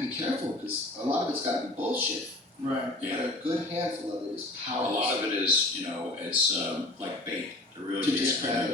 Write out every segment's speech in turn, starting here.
to be careful because a lot of it's got to be bullshit. Right. Yeah. But a good handful of it is powerful. A lot of it is, you know, it's like bait to really discredit.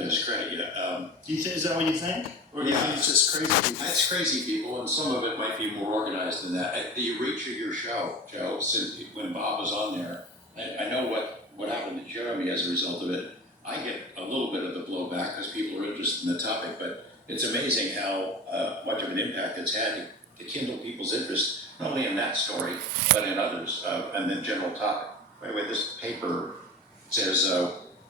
Yeah. Do you think, is that what you think? Or do you think it's just crazy people? That's crazy people, and some of it might be more organized than that. At the reach of your show, Joe, since when Bob was on there, I know what happened to Jeremy as a result of it. I get a little bit of the blowback because people are interested in the topic, but it's amazing how much of an impact it's had to kindle people's interest, not only in that story, but in others, and the general topic. By the way, this paper says,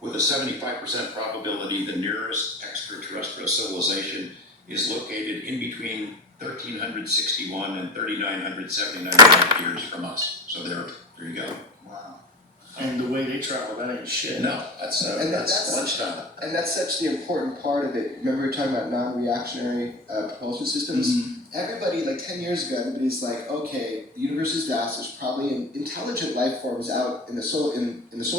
with a 75% probability, the nearest extraterrestrial civilization is located in between 1361 and 3979 years from us. So there you go. Wow. And the way they travel, that ain't shit. No, that's lunchtime. And that's such the important part of it. Remember we were talking about non-reactionary propulsion systems? Mm-hmm. Everybody, like 10 years ago, everybody's like, okay, the universe is vast, there's probably intelligent life forms out in the solar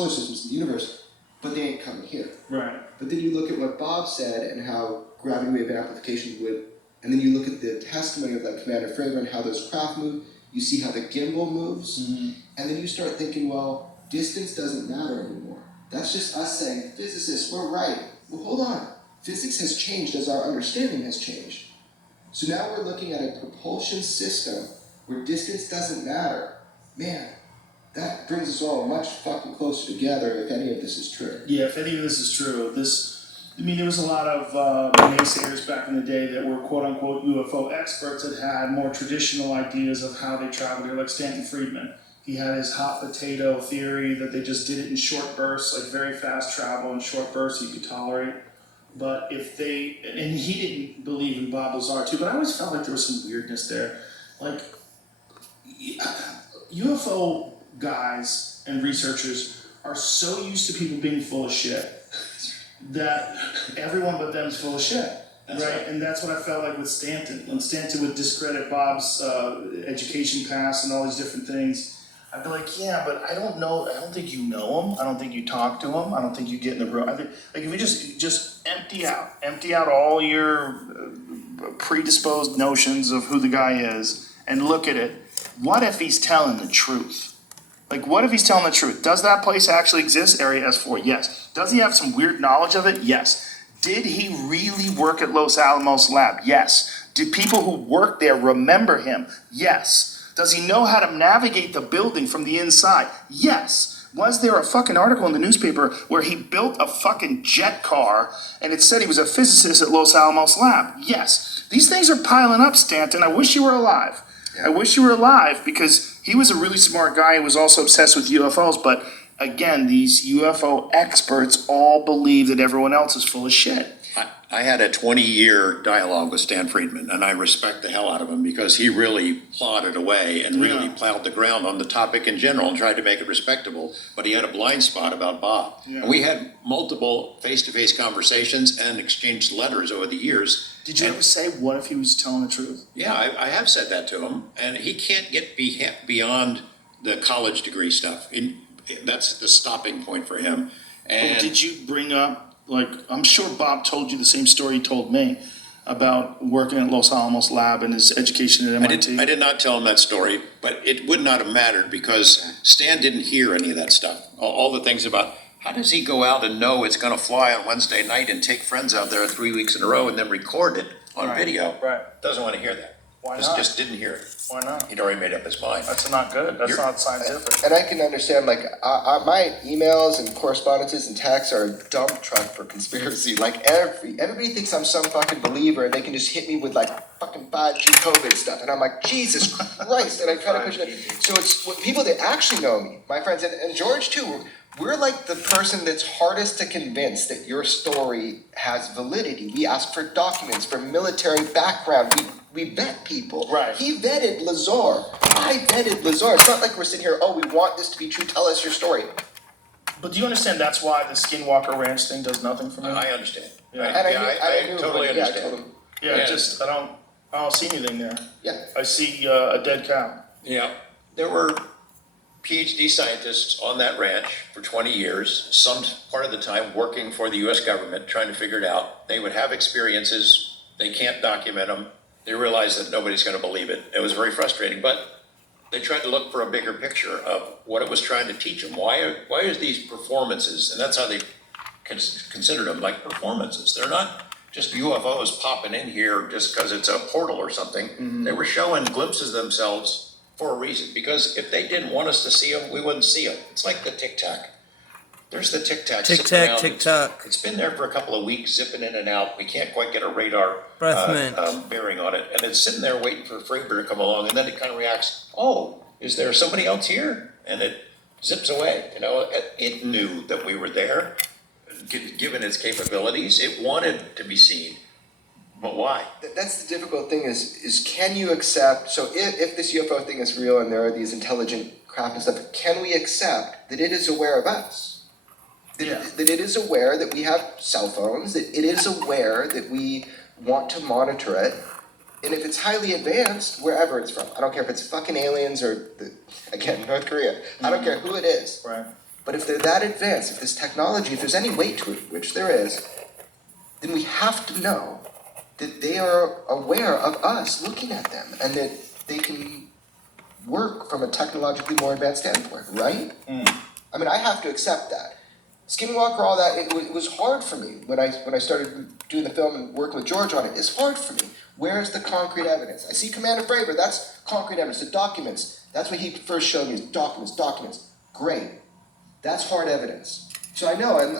systems of the universe, but they ain't coming here. Right. But then you look at what Bob said and how gravity wave amplification would, and then you look at the testimony of like Commander Fravor and how those craft move, you see how the gimbal moves, and then you start thinking, well, distance doesn't matter anymore. That's just us saying, physicists, we're right. Well, hold on. Physics has changed as our understanding has changed. So now we're looking at a propulsion system where distance doesn't matter. Man, that brings us all much fucking closer together if any of this is true. Yeah, if any of this is true. There was a lot of naysayers back in the day that were quote-unquote UFO experts that had more traditional ideas of how they traveled here, like Stanton Friedman. He had his hot potato theory that they just did it in short bursts, like very fast travel in short bursts you could tolerate. But and he didn't believe in Bob Lazar too, but I always felt like there was some weirdness there. Like, UFO guys and researchers are so used to people being full of shit that everyone but them is full of shit. Right? And that's what I felt like with Stanton. When Stanton would discredit Bob's education past and all these different things, I'd be like, yeah, but I don't know. I don't think you know him. I don't think you talk to him. I don't think you get in the room. I think, like, if you just empty out all your predisposed notions of who the guy is and look at it. What if he's telling the truth? Like, what if he's telling the truth? Does that place actually exist? Area S4, yes. Does he have some weird knowledge of it? Yes. Did he really work at Los Alamos Lab? Yes. Did people who worked there remember him? Yes. Does he know how to navigate the building from the inside? Yes. Was there a fucking article in the newspaper where he built a fucking jet car and it said he was a physicist at Los Alamos Lab? Yes. These things are piling up, Stanton. I wish you were alive. Yeah. I wish you were alive because he was a really smart guy who was also obsessed with UFOs. But again, these UFO experts all believe that everyone else is full of shit. I had a 20-year dialogue with Stan Friedman, and I respect the hell out of him because he really plodded away and really plowed the ground on the topic in general and tried to make it respectable. But he had a blind spot about Bob. Yeah. And we had multiple face-to-face conversations and exchanged letters over the years. Did you ever say, what if he was telling the truth? Yeah, I have said that to him. And he can't get beyond the college degree stuff. That's the stopping point for him. And did you bring up, like, I'm sure Bob told you the same story he told me about working at Los Alamos Lab and his education at MIT. I did not tell him that story, but it would not have mattered because Stan didn't hear any of that stuff. All the things about how does he go out and know it's going to fly on Wednesday night and take friends out there 3 weeks in a row and then record it on video. Right. Doesn't want to hear that. Why not? Just didn't hear it. Why not? He'd already made up his mind. That's not good. That's not scientific. And I can understand, like, my emails and correspondences and texts are a dump truck for conspiracy. Like, everybody thinks I'm some fucking believer and they can just hit me with, like, fucking 5G COVID stuff. And I'm like, Jesus Christ. And I try to push it. So it's people that actually know me, my friends, and George too, we're like the person that's hardest to convince that your story has validity. We ask for documents, for military background. We vet people. Right. He vetted Lazar. I vetted Lazar. It's not like we're sitting here, we want this to be true. Tell us your story. But do you understand that's why the Skinwalker Ranch thing does nothing for me? I understand. Yeah. I totally understand. I don't see anything there. Yeah. I see a dead cow. Yeah. There were PhD scientists on that ranch for 20 years, some part of the time working for the U.S. government, trying to figure it out. They would have experiences. They can't document them. they realized that nobody's going to believe it. It was very frustrating, but they tried to look for a bigger picture of what it was trying to teach them. Why is these performances, and that's how they considered them, like performances. They're not just UFOs popping in here just because it's a portal or something. Mm-hmm. They were showing glimpses of themselves for a reason, because if they didn't want us to see them, we wouldn't see them. It's like the Tic Tac. There's the Tic Tac. Tic Tac, Tic Tac. It's been there for a couple of weeks, zipping in and out. We can't quite get a radar bearing on it, and it's sitting there waiting for Fravor to come along, and then it kind of reacts. Oh, is there somebody else here? And it zips away. You know, it knew that we were there. Given its capabilities, it wanted to be seen. But why? That's the difficult thing is can you accept, so if this UFO thing is real and there are these intelligent craft and stuff, can we accept that it is aware of us? That it is aware that we have cell phones, that it is aware that we want to monitor it, and if it's highly advanced, wherever it's from, I don't care if it's fucking aliens or, North Korea, I don't care who it is. Right. But if they're that advanced, if this technology, if there's any weight to it, which there is, then we have to know that they are aware of us looking at them and that they can work from a technologically more advanced standpoint, right? I mean, I have to accept that. Skinwalker, all that, it was hard for me when I started doing the film and working with George on it. It's hard for me. Where's the concrete evidence? I see Commander Fravor, that's concrete evidence. The documents, that's what he first showed me, is documents. Great. That's hard evidence. So I know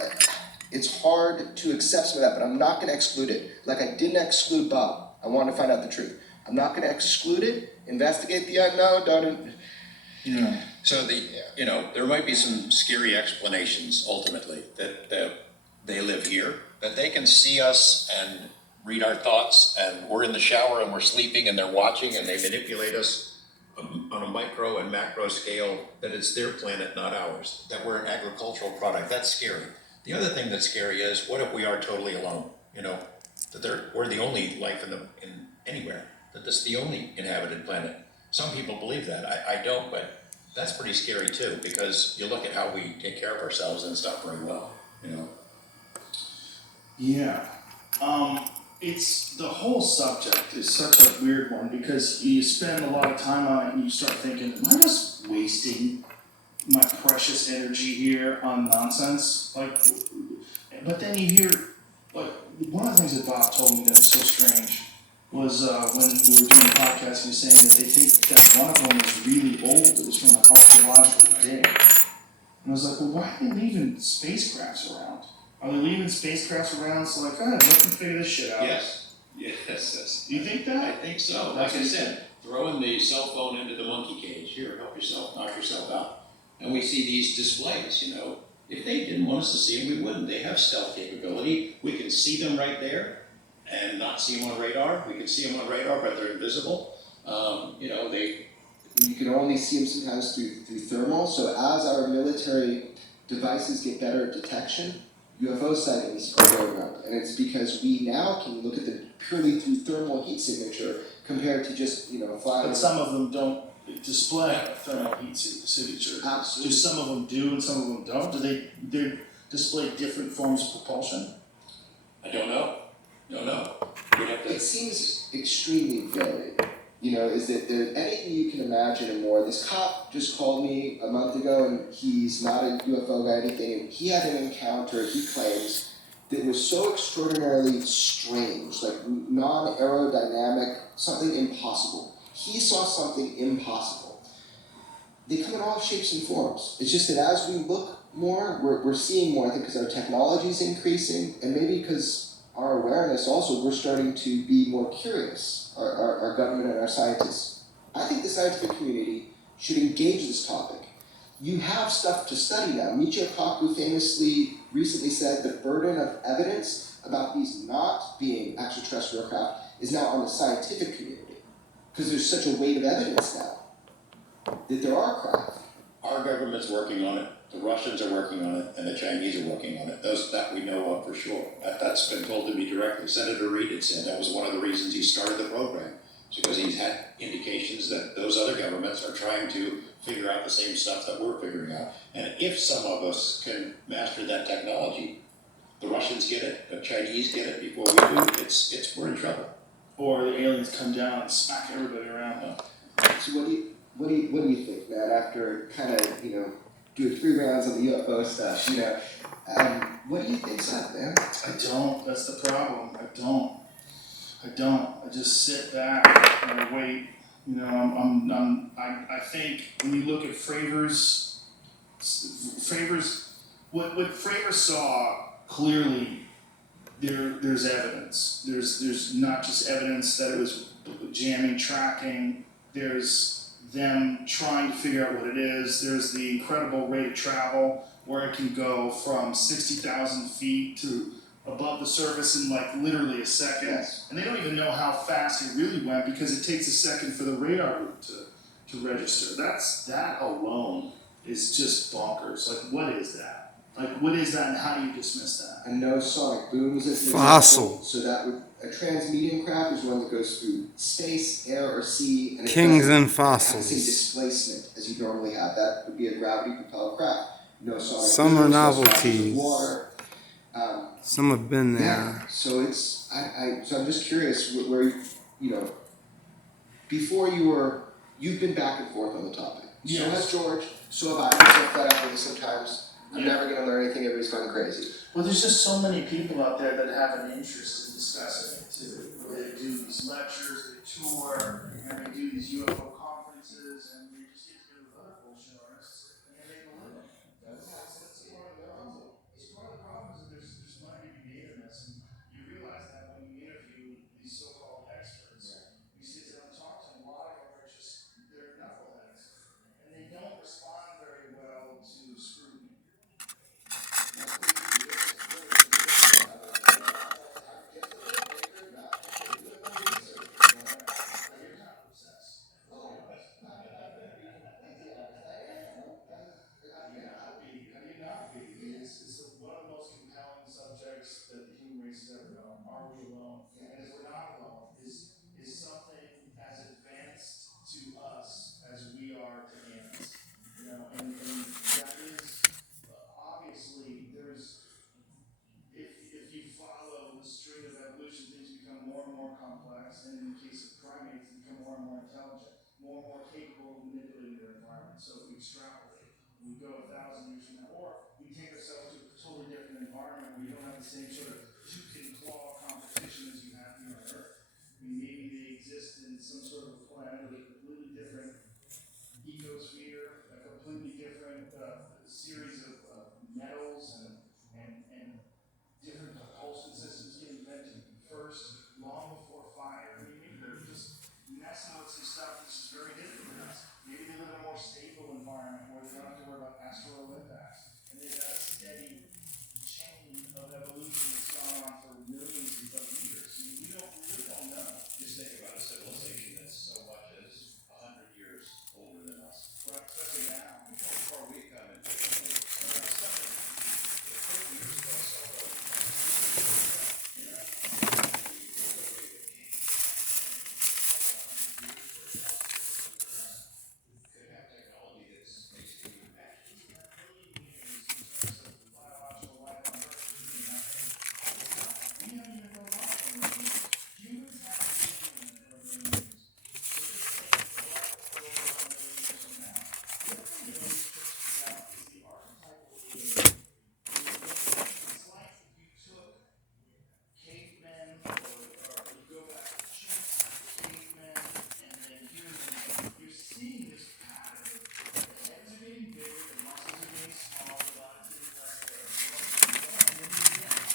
it's hard to accept some of that, but I'm not going to exclude it. Like I didn't exclude Bob. I want to find out the truth. I'm not going to exclude it, investigate the unknown, Yeah. So there might be some scary explanations ultimately that they live here, that they can see us and read our thoughts, and we're in the shower and we're sleeping and they're watching and they manipulate us on a micro and macro scale, that it's their planet, not ours, that we're an agricultural product. That's scary. The other thing that's scary is, what if we are totally alone? You know, that we're the only life in anywhere, that this is the only inhabited planet. Some people believe that. I don't, but that's pretty scary too, because you look at how we take care of ourselves and it's not very well, you know. Yeah. It's the whole subject is such a weird one, because you spend a lot of time on it and you start thinking, am I just wasting my precious energy here on nonsense? But then you hear, one of the things that Bob told me that was so strange was when we were doing the podcast, he was saying that they think that one of them was really old. It was from an archaeological dig. And I was like, well, why are they leaving spacecrafts around? Are they leaving spacecrafts around? So like, go ahead, let them figure this shit out. Yes. Do you think that? I think so. Like I said, throwing the cell phone into the monkey cage. Here, help yourself, knock yourself out. And we see these displays, you know. If they didn't want us to see them, we wouldn't. They have stealth capability. We can see them right there and not see them on radar. We can see them on radar, but they're invisible. You can only see them sometimes through thermal. So as our military devices get better at detection, UFO sightings are going up. And it's because we now can look at them purely through thermal heat signature compared to just, flying. But some of them don't display a thermal heat signature. Absolutely. Do some of them do and some of them don't? Do they display different forms of propulsion? I don't know. We'd have to. It seems extremely varied. Is that there anything you can imagine and more? This cop just called me a month ago, and he's not a UFO guy or anything, and he had an encounter, he claims, that was so extraordinarily strange, like non-aerodynamic, something impossible. He saw something impossible. They come in all shapes and forms. It's just that as we look more, we're seeing more, I think, because our technology is increasing, and maybe because our awareness also, we're starting to be more curious, our government and our scientists. I think the scientific community should engage this topic. You have stuff to study now. Michio Kaku famously recently said the burden of evidence about these not being extraterrestrial craft is now on the scientific community, because there's such a weight of evidence now that there are craft. Our government's working on it. The Russians are working on it, and the Chinese are working on it. That we know of for sure. That's been told to me directly. Senator Reid had said that was one of the reasons he started the program. It's because he's had indications that those other governments are trying to figure out the same stuff that we're figuring out. And if some of us can master that technology, the Russians get it, the Chinese get it before we do, we're in trouble. or the aliens come down and smack everybody around them. So what do you think, man? After kind of doing 3 rounds on the UFO stuff, what do you think's up, man? I don't. That's the problem. I don't. I just sit back and I wait. I think when you look at Fravors, what Fravor saw clearly, there's evidence. There's not just evidence that it was jamming, tracking. There's them trying to figure out what it is. There's the incredible rate of travel where it can go from 60,000 feet to above the surface in like literally a second. Yes. And they don't even know how fast it really went because it takes a second for the radar route to register. That alone is just bonkers. Like, what is that? Like, what is that and how do you dismiss that? A no sonic boom is an Fossil. example. So that would, a transmedium craft is one that goes through space, air, or sea, and it Kings doesn't and have the same fossils. displacement as you normally have. That would be a gravity propelled craft. No sonic Some are booms, no splashes of novelties. water. Some have been there. Yeah, so it's so I'm just curious where before you've been back and forth on the topic. So Yes. has George. So have I. I'm so fed up with it sometimes. I'm never gonna learn anything. Everybody's going crazy. Well, there's just so many people out there that have an interest in discussing it too. They do these lectures, they tour, and they do these UFO conferences, and they just get together with other bullshit artists, and they make a living. That's part of the problem. It's part of the problem is that there's money to be made in this, and you realize that when you interview these so-called experts. You sit down and talk to them, a lot of them are just, they're knuckleheads, and they don't respond very well to scrutiny. It's one of the most compelling subjects that the human race has ever known. Are we alone? And if we're not alone, is something as advanced to us as we are to ants. And that is obviously there's if you follow the string of evolution, things become more and more complex, and in the case of primates, they become more and more intelligent, more and more capable of manipulating their environment. So if we extrapolate, we go 1,000 years from now, or we take ourselves to a totally different environment where you don't have the same sort of tooth and claw competition as you have here on Earth. I mean, maybe they exist in some sort of a planet with a completely different ecosphere, a completely different series of metals and different propulsion systems get invented first, long before fire. I mean, maybe they're just messing with some stuff that's just very different than us. Maybe they live in a more stable environment where they don't have to worry about asteroidal impacts. And they've got a steady chain of evolution that's gone on for millions of years. I mean, we really don't know. Just think about a civilization that's so much as 100 years older than us. Right, especially now. Before we come into could have technology that's basically matched. Biological life on Earth is really nothing. We haven't even gone off on this. Humans haven't been human for a million years. So just think what will go on a million years from now. The other thing that always trips me out is the archetypal alien. It's like you took cavemen, or you go back to chimps, cavemen, and then humans. You're seeing this pattern. The heads are getting bigger, the muscles are getting smaller, the body's getting less hair. And then you get a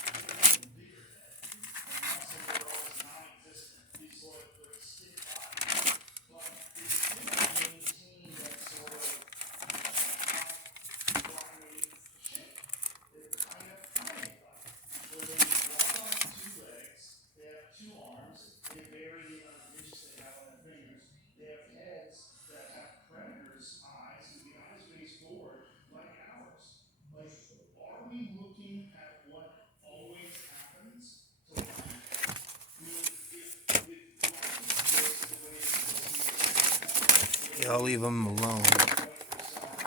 bigger head. And muscles are almost non-existent. These like stiff bodies. But they still maintain that sort of primate shape. They're kind of primate-like. Where they walk on 2 legs, they have 2 arms, they vary the amount of digits they have on their fingers. They have heads that have predators' eyes, and the eyes face forward like ours. Like, are we looking at what always happens to life? I mean, if life exists the way it exists, Y'all leave them alone.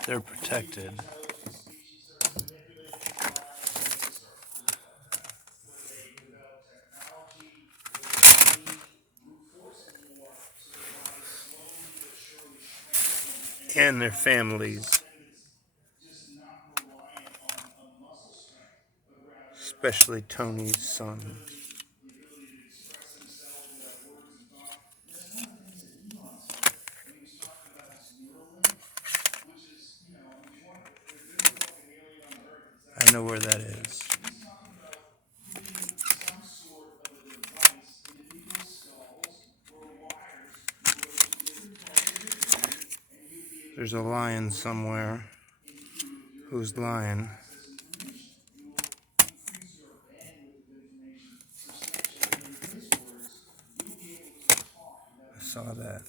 They're protected. intelligent species starts manipulating the environment, they start fooling like that. When they develop technology, they need and their families, especially Tony's son. I know where that is. There's a lion somewhere. Who's lying? I saw that.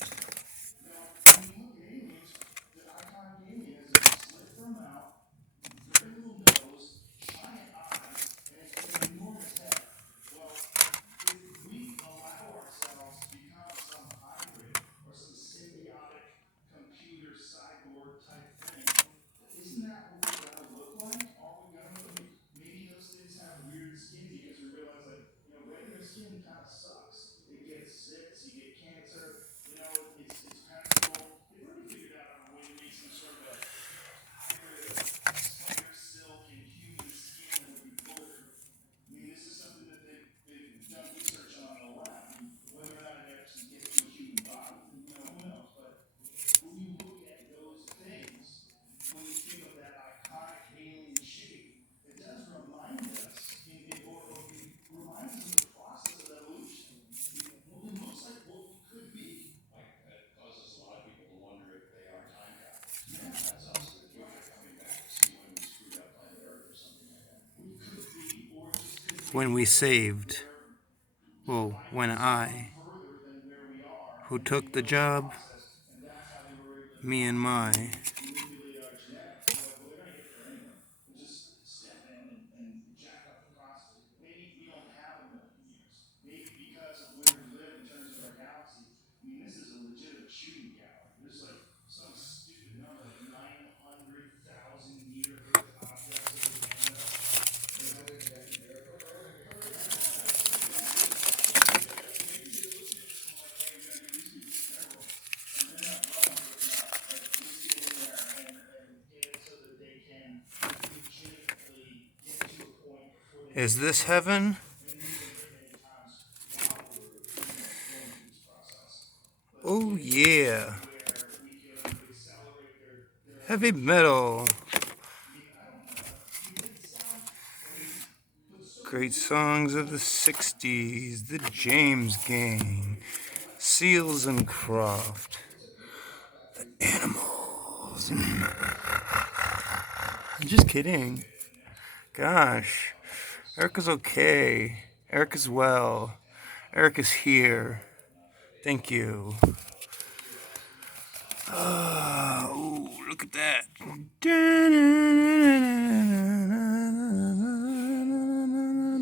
When we saved, well, when I, who took the job, me and my, is this heaven? Oh yeah. Heavy metal. Great songs of the 60s. The James Gang. Seals and Croft. The Animals. I'm just kidding. Gosh. Erica's okay. Erica's well. Erica's here. Thank you. Oh, look at that.